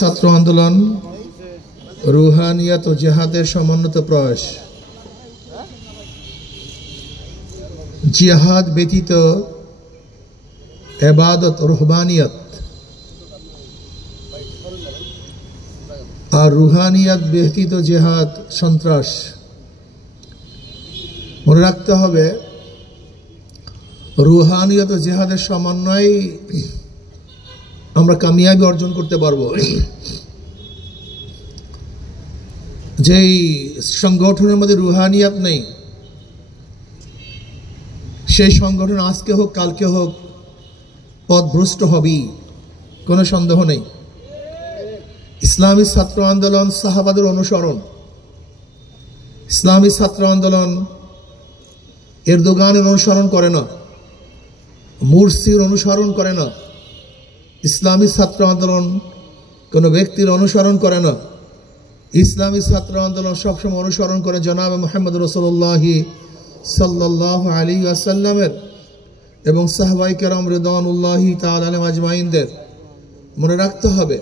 ছাত্র আন্দোলন রুহানিয়াত ও জিহাদের সমন্বিত প্রয়াস। জিহাদ ব্যতীত ইবাদত রুহবানিয়াত আর রুহানিয়াত ব্যতীত জিহাদ সন্ত্রাস। মনে রাখতে হবে রুহানিয়াত ও জিহাদের সমন্বয়ে আমরা কামিয়াবি অর্জন করতে পারবো। যেই সংগঠনের মধ্যে রুহানিয়াত নেই সেই সংগঠন আজকে হোক কালকে হোক পথভ্রষ্ট হবেই, কোনো সন্দেহ নেই। ইসলামী ছাত্র আন্দোলন সাহাবাদের অনুসরণ, ইসলামী ছাত্র আন্দোলন এরদোগানের অনুসরণ করে না, মুরসির অনুসরণ করে না। ইসলামী ছাত্র আন্দোলন কোনো ব্যক্তির অনুসরণ করে না। ইসলামী ছাত্র আন্দোলন সবসময় অনুসরণ করে জনাব মুহাম্মদ রাসূলুল্লাহ সাল্লাল্লাহু আলাইহি ওয়াসাল্লামের এবং সাহাবায়ে কেরাম রিদওয়ানুল্লাহি তাআলা আলাইহিম আজমাইনদের। মনে রাখতে হবে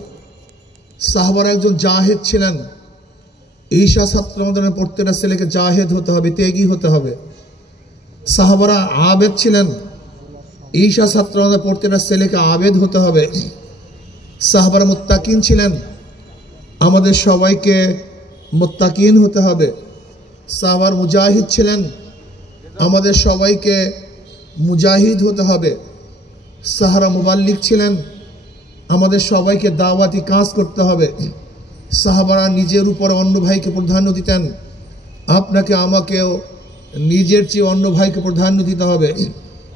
সাহাবারা একজন জাহেদ ছিলেন। ঈশা ছাত্র আন্দোলনের প্রত্যেকটা ছেলেকে জাহেদ হতে হবে, ত্যাগী হতে হবে। সাহাবারা আবেদ ছিলেন। ঈশা ছাত্র আন্দোলনের প্রত্যেকটা ছেলেকে আবেদ হতে হবে। সাহাবারা মুত্তাকিন ছিলেন, আমাদের সবাইকে মুত্তাকিন হতে হবে। সাহাবার মুজাহিদ ছিলেন, আমাদের সবাইকে মুজাহিদ হতে হবে। সাহারা মুবাল্লিগ ছিলেন, আমাদের সবাইকে দাওয়াতি কাজ করতে হবে। সাহাবারা নিজের উপরে অন্য ভাইকে প্রাধান্য দিতেন, আপনাকে আমাকেও নিজের চেয়ে অন্য ভাইকে প্রাধান্য দিতে হবে।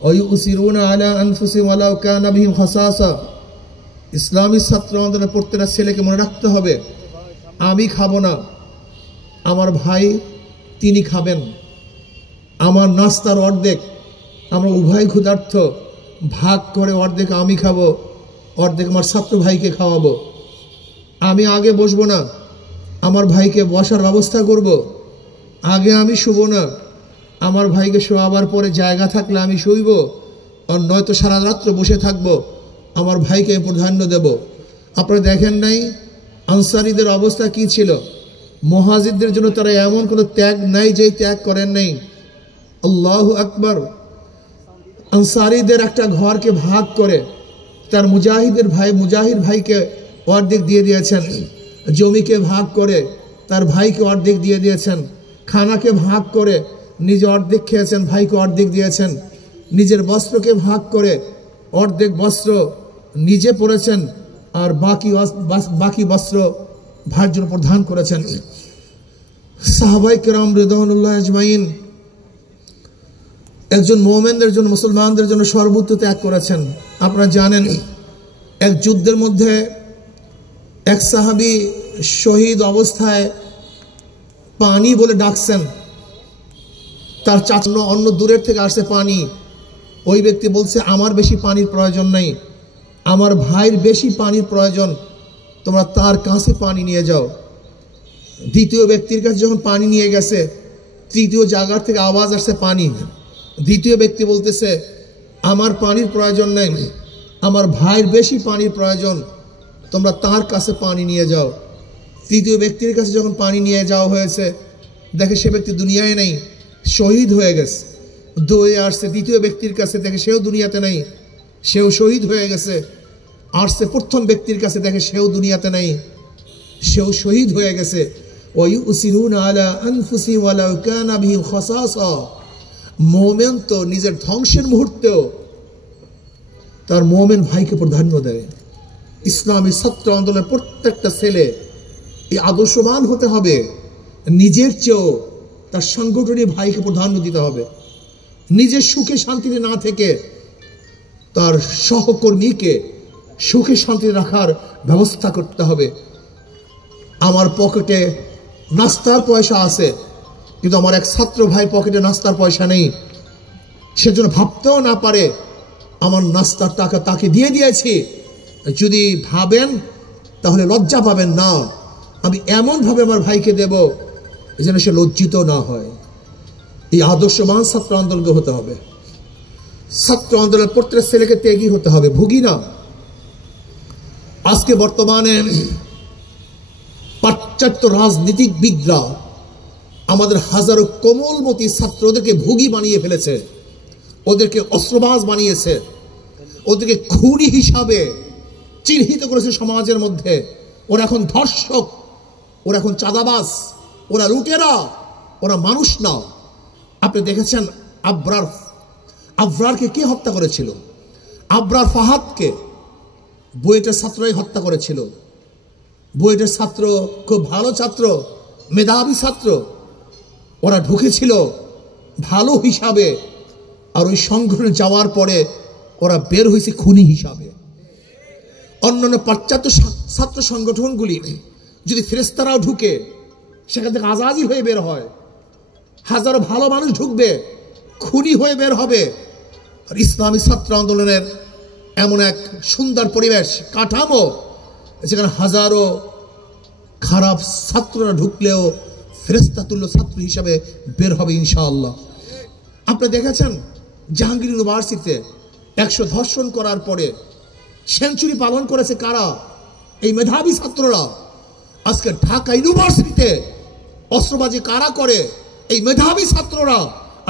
ওয়ুসিরুনা আলা আনফুসিহিম ওয়ালাউ কানা বিহিম খাসাসা। ইসলামী ছাত্র আন্দোলনের প্রত্যেকটা ছেলেকে মনে রাখতে হবে আমি খাবো না, আমার ভাই তিনি খাবেন। আমার নাস্তার অর্ধেক, আমরা উভয় ক্ষুধার্ত, ভাগ করে অর্ধেক আমি খাবো, অর্ধেক আমার ছাত্র ভাইকে খাওয়াবো। আমি আগে বসবো না, আমার ভাইকে বসার ব্যবস্থা করব। আগে আমি শুব না, আমার ভাইকে শোয়াবার পরে জায়গা থাকলে আমি শুইব, আর নয়তো সারা রাত্র বসে থাকবো, আমার ভাইকে প্রাধান্য দেব। আপনারা দেখেন নাই আনসারীদের অবস্থা কি ছিল? মুহাজিরদের জন্য তারা এমন কোনো ত্যাগ নাই যে ত্যাগ করেন নাই। আল্লাহু আকবার। আনসারীদের একটা ঘরকে ভাগ করে তার মুজাহিদ ভাইকে অর্ধেক দিয়ে দিয়েছেন, জমিকে ভাগ করে তার ভাইকে অর্ধেক দিয়ে দিয়েছেন, খানাকে ভাগ করে নিজে অর্ধেক খেয়েছেন, ভাইকে অর্ধেক দিয়েছেন, নিজের বস্ত্রকে ভাগ করে অর্ধেক বস্ত্র নিজে পরেছেন আর বাকি বস্ত্র ভাইয়ের জন্য প্রদান করেছেন। সাহাবায়ে কেরাম রিদওয়ানুল্লাহি আজমাইন একজন মুমিনদের জন্য, মুসলমানদের জন্য সর্বোচ্চ ত্যাগ করেছেন। আপনারা জানেন এক যুদ্ধের মধ্যে এক সাহাবী শহীদ অবস্থায় পানি বলে ডাকছেন, তার চাচা অন্য দূরের থেকে আসছে পানি। ওই ব্যক্তি বলছে আমার বেশি পানির প্রয়োজন নেই, আমার ভাইয়ের বেশি পানির প্রয়োজন, তোমরা তার কাছে পানি নিয়ে যাও। দ্বিতীয় ব্যক্তির কাছে যখন পানি নিয়ে গেছে, তৃতীয় জায়গার থেকে আওয়াজ আসছে পানি। দ্বিতীয় ব্যক্তি বলতেছে আমার পানির প্রয়োজন নেই, আমার ভাইয়ের বেশি পানির প্রয়োজন, তোমরা তার কাছে পানি নিয়ে যাও। তৃতীয় ব্যক্তির কাছে যখন পানি নিয়ে যাওয়া হয়েছে, দেখে সে ব্যক্তি দুনিয়ায় নেই, শহীদ হয়ে গেছে। দৌড়ে আসছে দ্বিতীয় ব্যক্তির কাছে, দেখে সেও দুনিয়াতে নেই, সেও শহীদ হয়ে গেছে। আসছে প্রথম ব্যক্তির কাছে, দেখে সেও দুনিয়াতে নেই, সেও শহীদ হয়ে গেছে। ওয়ুসিরুনা আলা আনফুসিহিম ওয়ালাউ কানা বিহিম খাসাসা। মুমিন তো নিজের ধ্বংসের মুহূর্তেও তার মুমিন ভাইকে প্রাধান্য দেয়। ইসলামী ছাত্র আন্দোলনের প্রত্যেকটা ছেলে এই আদর্শবান হতে হবে। নিজের চেয়েও তার সাংগঠনিক ভাইকে প্রাধান্য দিতে হবে। নিজের সুখে শান্তিতে না থেকে তার সহকর্মীকে সুখে শান্তিতে রাখার ব্যবস্থা করতে হবে। আমার পকেটে নাস্তার পয়সা আছে, কিন্তু আমার এক ছাত্র ভাই পকেটে নাস্তার পয়সা নেই, সেজন্য ভাবতেও না পারে আমার নাস্তার টাকা তাকে দিয়ে দিয়েছি। যদি ভাবেন তাহলে লজ্জা পাবেন না, আমি এমনভাবে আমার ভাইকে দেব যেন সে লজ্জিত না হয়। এই আদর্শবান ছাত্র আন্দোলনকে হতে হবে। ছাত্র আন্দোলনের প্রত্যেক ছেলেকে ত্যাগী হতে হবে, ভুগি না। আজকে বর্তমানে পাশ্চাত্য রাজনীতিবিদরা আমাদের হাজারো কোমলমতি ছাত্রদেরকে ভোগী বানিয়ে ফেলেছে, ওদেরকে অস্ত্রবাজ বানিয়েছে, ওদেরকে খুনি হিসাবে চিহ্নিত করেছে সমাজের মধ্যে। ওরা এখন ধর্ষক, ওরা এখন চাঁদাবাজ, ওরা লুটেরা, ওরা মানুষ না। আপনি দেখেছেন আবরারকে কে হত্যা করেছিল? আবরার ফাহাদকে বুয়েটের ছাত্রই হত্যা করেছিল। বুয়েটের ছাত্র খুব ভালো ছাত্র, মেধাবী ছাত্র, ওরা ঢুকেছিল ভালো হিসাবে, আর ওই সংগঠনে যাওয়ার পরে ওরা বের হয়েছে খুনি হিসাবে। অন্যান্য পাশ্চাত্য ছাত্র সংগঠনগুলি যদি ফেরেশতারাও ঢুকে, সেখান থেকে আজাজিল হয়ে বের হয়, হাজারো ভালো মানুষ ঢুকবে, খুনি হয়ে বের হবে। আর ইসলামী ছাত্র আন্দোলনের এমন এক সুন্দর পরিবেশ কাঠামো, যেখানে হাজারো খারাপ ছাত্ররা ঢুকলেও ফেরেশতা তুল্য ছাত্র হিসাবে বের হবে ইনশাআল্লাহ। আপনি দেখেছেন জাহাঙ্গীর ইউনিভার্সিটিতে 100 ধর্ষণ করার পরে সেঞ্চুরি পালন করেছে কারা? এই মেধাবী ছাত্ররা। আজকে ঢাকা ইউনিভার্সিটিতে অস্ত্রবাজি কারা করে? এই মেধাবী ছাত্ররা।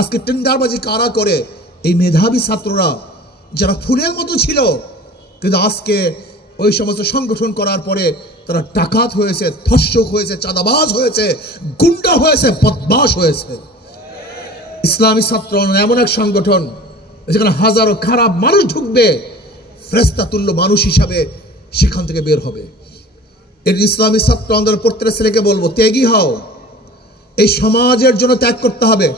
আজকে টেন্ডারবাজি কারা করে? এই মেধাবী ছাত্ররা, যারা ফুলের মতো ছিল, কিন্তু আজকে ওই সমস্ত সংগঠন করার পরে তারা ডাকাত হয়েছে, ধর্ষক হয়েছে, চাঁদাবাজ হয়েছে, গুন্ডা হয়েছে, বদমাশ হয়েছে। ইসলামী ছাত্র এমন এক সংগঠন যেখানে হাজারো খারাপ মানুষ ঢুকবে, ফেরেশতা তুল্য মানুষ হিসাবে সেখান থেকে বের হবে। এর ইসলামী ছাত্র আন্দোলন প্রত্যেকটা ছেলেকে বলবো, ত্যাগী হও। এই সমাজের জন্য ত্যাগ করতে হবে,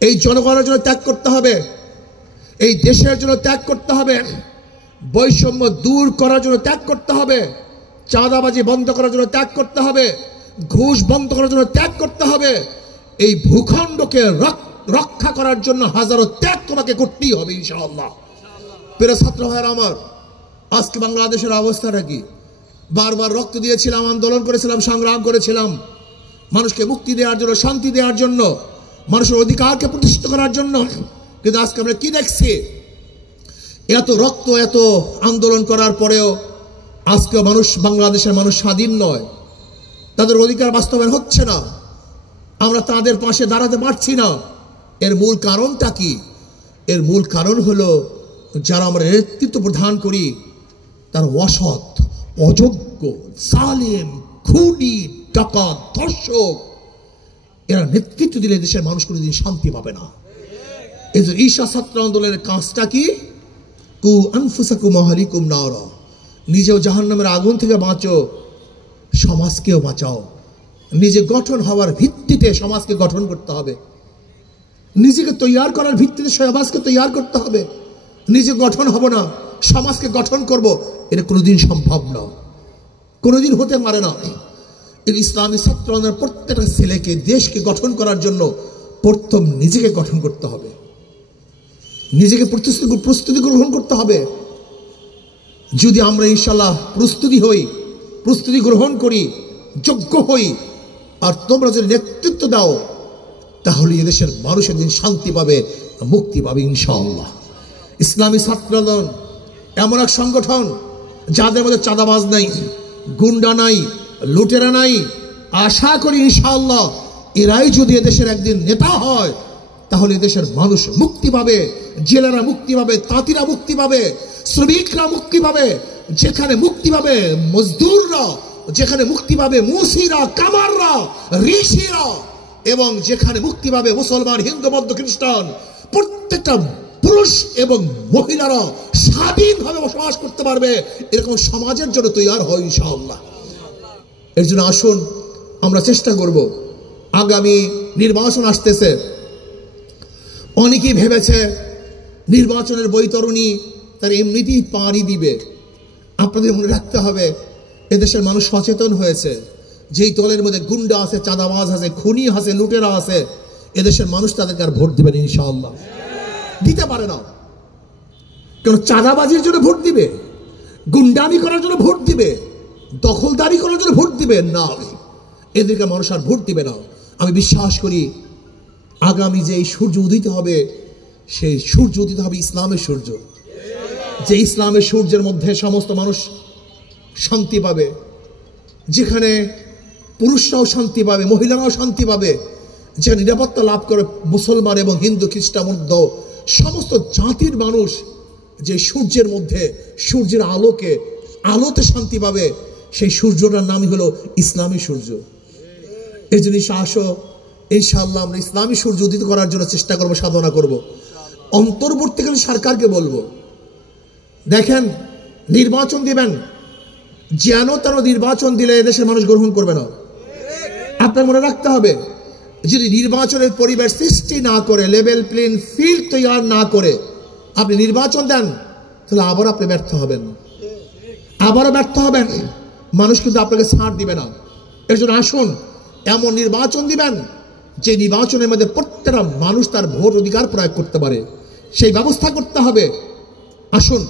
এই জনগণের জন্য ত্যাগ করতে হবে, এই দেশের জন্য ত্যাগ করতে হবে, বৈষম্য দূর করার জন্য ত্যাগ করতে হবে, চাঁদাবাজি বন্ধ করার জন্য ত্যাগ করতে হবে, ঘুষ বন্ধ করার জন্য ত্যাগ করতে হবে। এই ভূখণ্ডকে রক্ষা করার জন্য হাজারো ত্যাগ তোমাকে করতেই হবে ইনশাআল্লাহ। প্রিয় ছাত্র ভাইয়েরা আমার, আজকে বাংলাদেশের অবস্থাটা কি? বারবার রক্ত দিয়েছিলাম, আন্দোলন করেছিলাম, সংগ্রাম করেছিলাম মানুষকে মুক্তি দেওয়ার জন্য, শান্তি দেওয়ার জন্য, মানুষের অধিকারকে প্রতিষ্ঠিত করার জন্য। কিন্তু আজকে আমরা কি দেখছি? এত রক্ত, এত আন্দোলন করার পরেও আজকে বাংলাদেশের মানুষ স্বাধীন নয়, তাদের অধিকার বাস্তবায়ন হচ্ছে না, আমরা তাদের পাশে দাঁড়াতে পারছি না। এর মূল কারণটা কি? এর মূল কারণ হলো যারা আমরা নেতৃত্ব প্রদান করি তার অসৎ, অযোগ্য, জালেম, খুনি, ডাকাত, ধর্ষক। এরা নেতৃত্ব দিলে দেশের মানুষ কোনোদিন শান্তি পাবে না। এই যে ঈশা ছাত্র আন্দোলনের কাজটা কি? কু আনফুসাকুম আহলিকুম নারা, নিজেও জাহান্নামের আগুন থেকে বাঁচো, সমাজকেও বাঁচাও। নিজে গঠন হওয়ার ভিত্তিতে সমাজকে গঠন করতে হবে, নিজেকে তৈয়ার করার ভিত্তিতে সমাজকে তৈয়ার করতে হবে। নিজে গঠন হব না, সমাজকে গঠন করব, এটা কোনোদিন সম্ভব না, কোনোদিন হতে পারে না। এই ইসলামী ছাত্র আন্দোলনের প্রত্যেকটা ছেলেকে, দেশকে গঠন করার জন্য প্রথম নিজেকে গঠন করতে হবে, নিজেকে প্রস্তুতি গ্রহণ করতে হবে। যদি আমরা ইনশাআল্লাহ প্রস্তুতি গ্রহণ করি, যোগ্য হই, আর তোমরা যদি নেতৃত্ব দাও, তাহলে এদেশের মানুষ একদিন শান্তি পাবে, মুক্তি পাবে ইনশাআল্লাহ। ইসলামী ছাত্র আন্দোলন এমন এক সংগঠন যাদের মধ্যে চাঁদাবাজ নাই, গুন্ডা নাই, লুটেরা নাই। আশা করি ইনশাআল্লাহ এরাই যদি এদেশের একদিন নেতা হয়, তাহলে এদেশের মানুষ মুক্তি পাবে, জেলেরা মুক্তি পাবে, তাঁতিরা মুক্তি পাবে, শ্রমিকরা মুক্তি পাবে, যেখানে মুক্তি পাবে মজদুররা, যেখানে মুক্তি পাবে মুসিরা, কামাররা, ঋষিরা, এবং যেখানে মুক্তি পাবে মুসলমান, হিন্দু, বৌদ্ধ, খ্রিস্টান, প্রত্যেকটা পুরুষ এবং মহিলারা স্বাধীনভাবে বসবাস করতে পারবে। এরকম সমাজের জন্য তৈরি হয় ইনশাআল্লাহ। এর জন্য আসুন আমরা চেষ্টা করব। আগামী নির্বাচন আসতেছে, অনেকেই ভেবেছে নির্বাচনের বৈতরণী তার এমনিতেই পাড়ি দিবে। আপনাদের মনে রাখতে হবে, এদেশের মানুষ সচেতন হয়েছে। যেই দলের মধ্যে গুন্ডা আছে, চাঁদাবাজ আছে, খুনি আছে, লুটেরা আছে, এদেশের মানুষ তাদেরকে আর ভোট দিবেন ইনশাআল্লাহ। দিতে পারে না, কেন? চাঁদাবাজির জন্য ভোট দিবে, গুন্ডামি করার জন্য ভোট দিবে, দখলদারি করার জন্য ভোট দিবে না, এদেরকে মানুষ আর ভোট দিবে না। আমি বিশ্বাস করি আগামী যে সূর্য উদিত হবে, সেই সূর্য উদিত হবে ইসলামের সূর্য, যে ইসলামের সূর্যের মধ্যে সমস্ত মানুষ শান্তি পাবে, যেখানে পুরুষরাও শান্তি পাবে, মহিলারাও শান্তি পাবে, যে নিরাপত্তা লাভ করে মুসলমান এবং হিন্দু খ্রিস্টান বৌদ্ধ সমস্ত জাতির মানুষ, যে সূর্যের মধ্যে সূর্যের আলোতে শান্তি পাবে, সেই সূর্যটার নামই হলো ইসলামী সূর্য। এই জিনিস আসো, ইনশাআল্লাহ আমরা ইসলামী সূর্য উদিত করার জন্য চেষ্টা করব, সাধনা করব। অন্তর্বর্তীকালীন সরকারকে বলবো, দেখেন নির্বাচন দিবেন, যেন তেন নির্বাচন দিলে এদেশের মানুষ গ্রহণ করবে না। আপনার মনে রাখতে হবে, যদি নির্বাচনের পরিবেশ সৃষ্টি না করে, লেভেল প্লেইং ফিল্ড তৈরি না করে আপনি নির্বাচন দেন, তাহলে আবার আপনি ব্যর্থ হবেন, আবারও ব্যর্থ হবেন। মানুষ কিন্তু আপনাকে ছাড় দিবে না। এর জন্য আসুন এমন নির্বাচন দিবেন যে নির্বাচনের মধ্যে প্রত্যেকটা মানুষ তার ভোট অধিকার প্রয়োগ করতে পারে, সেই ব্যবস্থা করতে হবে। আসুন,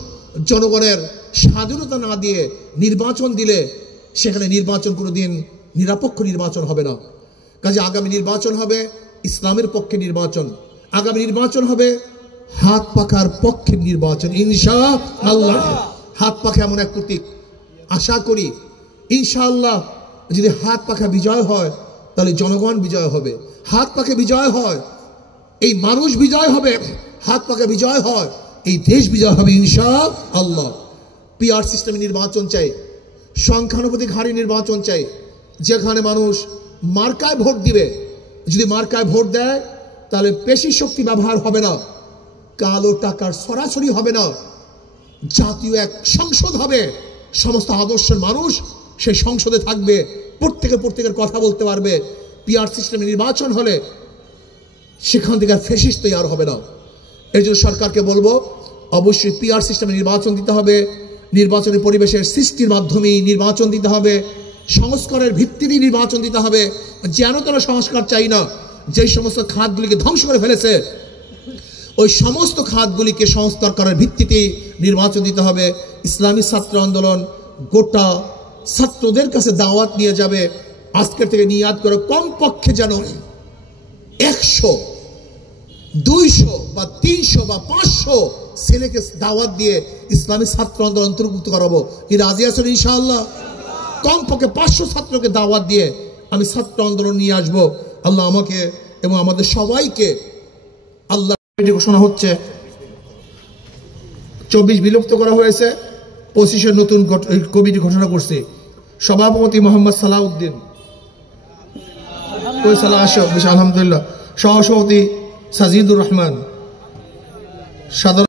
জনগণের স্বাধীনতা না দিয়ে নির্বাচন দিলে সেখানে নির্বাচন কোনোদিন নিরপেক্ষ নির্বাচন হবে না। কাজে আগামী নির্বাচন হবে ইসলামের পক্ষে নির্বাচন, আগামী নির্বাচন হবে হাত পাখার পক্ষের নির্বাচন ইনশাআল্লাহ। হাত পাখা এমন এক প্রতীক, আশা করি ইনশাআল্লাহ যদি হাত পাখা বিজয় হয় তাহলে জনগণ বিজয় হবে, হাত পাখা বিজয় হয় এই মানুষ বিজয় হবে, হাত পাখা বিজয় হয় এই দেশ বিজয় হবে ইনশাআল্লাহ। পিআর সিস্টেমে নির্বাচন চাই, সংখ্যানুপাতিক হারে নির্বাচন চাই, যেখানে মানুষ মার্কায় ভোট দিবে। যদি মার্কায় ভোট দেয় তাহলে পেশি শক্তি ব্যবহার হবে না, কালো টাকার সরাসরি হবে না, জাতীয় এক সংসদ হবে, সমস্ত আদর্শের মানুষ সেই সংসদে থাকবে, প্রত্যেকের কথা বলতে পারবে। পিআর সিস্টেমে নির্বাচন হলে সেখান থেকে আর ফ্যাসিস্ট তৈরি হবে না। এর জন্য সরকারকে বলবো, অবশ্যই পিআর সিস্টেমে নির্বাচন দিতে হবে, নির্বাচনের পরিবেশের সৃষ্টির মাধ্যমেই নির্বাচন দিতে হবে, সংস্কারের ভিত্তিতেই নির্বাচন দিতে হবে। যেন তেন সংস্কার চাই না, যেই সমস্ত খাতগুলিকে ধ্বংস করে ফেলেছে ওই সমস্ত খাতগুলিকে সংস্কার করার ভিত্তিতেই নির্বাচন দিতে হবে। ইসলামী ছাত্র আন্দোলন গোটা ছাত্রদের কাছে দাওয়াত নিয়ে যাবে, আজকের থেকে নিয়াত করে কমপক্ষে যেন 100, 200 বা 300 বা 500 ছেলেকে দাওয়াত দিয়ে ইসলামী ছাত্র আন্দোলন অন্তর্ভুক্ত করাবো। কি রাজি আছেন ইনশাআল্লাহ? কমপক্ষে 500 ছাত্রকে দাওয়াত দিয়ে আমি ছাত্র আন্দোলন নিয়ে আসবো। আল্লাহ আমাকে এবং আমাদের সবাইকে, আল্লাহ ঘোষণা হচ্ছে 24 বিলুপ্ত করা হয়েছে, 25 নতুন কমিটি ঘোষণা করছে। সভাপতি মোহাম্মদ সালাউদ্দিন, আলহামদুলিল্লাহ। সহসভাপতি সাজিদুর রহমান, সাধারণ